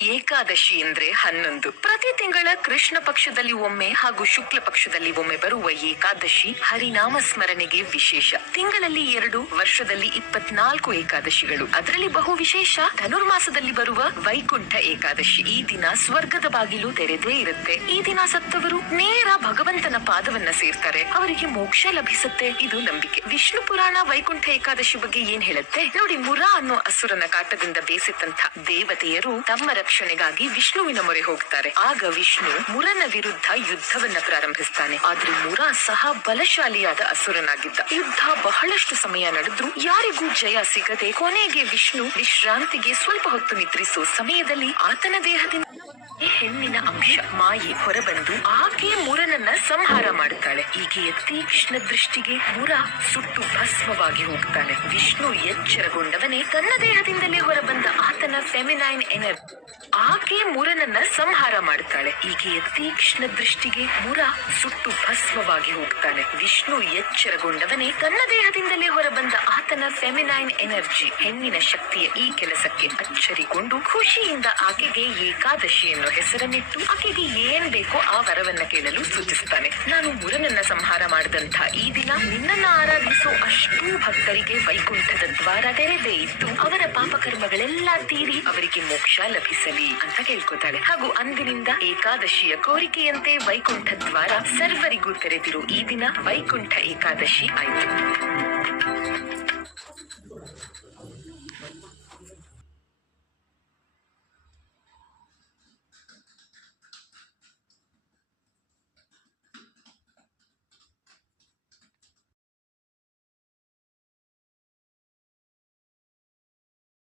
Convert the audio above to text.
ಏಕಾದಶಿ ಎಂದ್ರೆ ಹನ್ನೊಂದು. ಪ್ರತಿ ತಿಂಗಳ ಕೃಷ್ಣ ಪಕ್ಷದಲ್ಲಿ ಒಮ್ಮೆ ಹಾಗೂ ಶುಕ್ಲ ಪಕ್ಷದಲ್ಲಿ ಒಮ್ಮೆ ಬರುವ ಏಕಾದಶಿ ಹರಿನಾಮ ಸ್ಮರಣೆಗೆ ವಿಶೇಷ. ತಿಂಗಳಲ್ಲಿ ಎರಡು, ವರ್ಷದಲ್ಲಿ ಇಪ್ಪತ್ನಾಲ್ಕು ಏಕಾದಶಿಗಳು. ಅದರಲ್ಲಿ ಬಹು ವಿಶೇಷ, ಧನುರ್ಮಾಸದಲ್ಲಿ ಬರುವ ವೈಕುಂಠ ಏಕಾದಶಿ. ಈ ದಿನ ಸ್ವರ್ಗದ ಬಾಗಿಲು ತೆರೆದೇ ಇರುತ್ತೆ. ಈ ದಿನ ಸತ್ತವರು ನೇರ ಭಗವಂತನ ಪಾದವನ್ನ ಸೇರ್ತಾರೆ. ಅವರಿಗೆ ಮೋಕ್ಷ ಲಭಿಸುತ್ತೆ. ಇದು ನಂಬಿಕೆ. ವಿಷ್ಣು ಪುರಾಣ ವೈಕುಂಠ ಏಕಾದಶಿ ಬಗ್ಗೆ ಏನ್ ಹೇಳುತ್ತೆ? ನೋಡಿ ಮುರಾ ಅನ್ನೋ ಅಸುರನ ಕಾಟದಿಂದ ಬೇಸಿತ್ತಂತ ದೇವತೆಯರು ತಮ್ಮ ರಕ್ಷಣೆಗಾಗಿ ವಿಷ್ಣುವಿನ ಮೊರೆ ಹೋಗ್ತಾರೆ. ಆಗ ವಿಷ್ಣು ಮುರನ ವಿರುದ್ಧ ಯುದ್ಧವನ್ನ ಪ್ರಾರಂಭಿಸ್ತಾನೆ. ಆದ್ರೆ ಮುರ ಸಹ ಬಲಶಾಲಿಯಾದ ಅಸುರನಾಗಿದ್ದ. ಯುದ್ಧ ಬಹಳಷ್ಟು ಸಮಯ ನಡೆದ್ರು. ಯಾರಿಗೂ ಜಯ ಸಿಗದೆ ಕೊನೆಗೆ ವಿಷ್ಣು ವಿಶ್ರಾಂತಿಗೆ ಸ್ವಲ್ಪ ಹೊತ್ತು ನಿದ್ರಿಸೋ ಸಮಯದಲ್ಲಿ ಆತನ ದೇಹದಿಂದ ಹೆಣ್ಣಿನ ಅಂಶ ಮಾಯೆ ಹೊರಬಂದು ಆಕೆ ಮುರನನ್ನ ಸಂಹಾರ ಮಾಡುತ್ತಾಳೆ. ಹೀಗೆ ತೀಕ್ಷ್ಣ ದೃಷ್ಟಿಗೆ ಮುರ ಸುಟ್ಟು ಭಸ್ಮವಾಗಿ ಹೋಗ್ತಾನೆ. ವಿಷ್ಣು ಎಚ್ಚರಗೊಂಡವನೇ ತನ್ನ ದೇಹದಿಂದಲೇ ಹೊರಬಂದ ಆತನ ಫೆಮಿನೈನ್ ಎನರ್ಜಿ ಆಕೆ ಮುರನನ್ನ ಸಂಹಾರ ಮಾಡುತ್ತಾಳೆ ಈಕೆಯ ತೀಕ್ಷ್ಣ ದೃಷ್ಟಿಗೆ ಮುರ ಸುಟ್ಟು ಭಸ್ಮವಾಗಿ ಹೋಗ್ತಾನೆ ವಿಷ್ಣು ಎಚ್ಚರಗೊಂಡವನೇ ತನ್ನ ದೇಹದಿಂದಲೇ ಹೊರಬಂದ ಆತನ ಫೆಮಿನೈನ್ ಎನರ್ಜಿ ಹೆಣ್ಣಿನ ಶಕ್ತಿಯ ಈ ಕೆಲಸಕ್ಕೆ ಅಚ್ಚರಿಗೊಂಡು ಖುಷಿಯಿಂದ ಆಕೆಗೆ ಏಕಾದಶಿ ಎನ್ನುವ ಹೆಸರನ್ನಿಟ್ಟು ಆಕೆಗೆ ಏನ್ ಬೇಕೋ ಆ ವರವನ್ನ ಕೇಳಲು ಸೂಚಿಸುತ್ತಾನೆ ನಾನು ಮುರನನ್ನ ಸಂಹಾರ ಮಾಡಿದಂಥ ಈ ದಿನ ನಿನ್ನನ್ನ ಆರಾಧಿಸೋ ಅಷ್ಟೂ ಭಕ್ತರಿಗೆ ವೈಕುಂಠದ ದ್ವಾರ ತೆರೆದೇ ಇದ್ದು ಅವರ ಪಾಪಕರ್ಮಗಳೆಲ್ಲ ತೀರಿ ಅವರಿಗೆ ಮೋಕ್ಷ ಲಭಿಸಲಿ ಅಂತ ಕೇಳ್ಕೊತಾಳೆ. ಹಾಗೂ ಅಂದಿನಿಂದ ಏಕಾದಶಿಯ ಕೋರಿಕೆಯಂತೆ ವೈಕುಂಠ ದ್ವಾರ ಸರ್ವರಿಗೂ ತೆರೆದಿರೋ ಈ ದಿನ ವೈಕುಂಠ ಏಕಾದಶಿ ಆಯಿತು.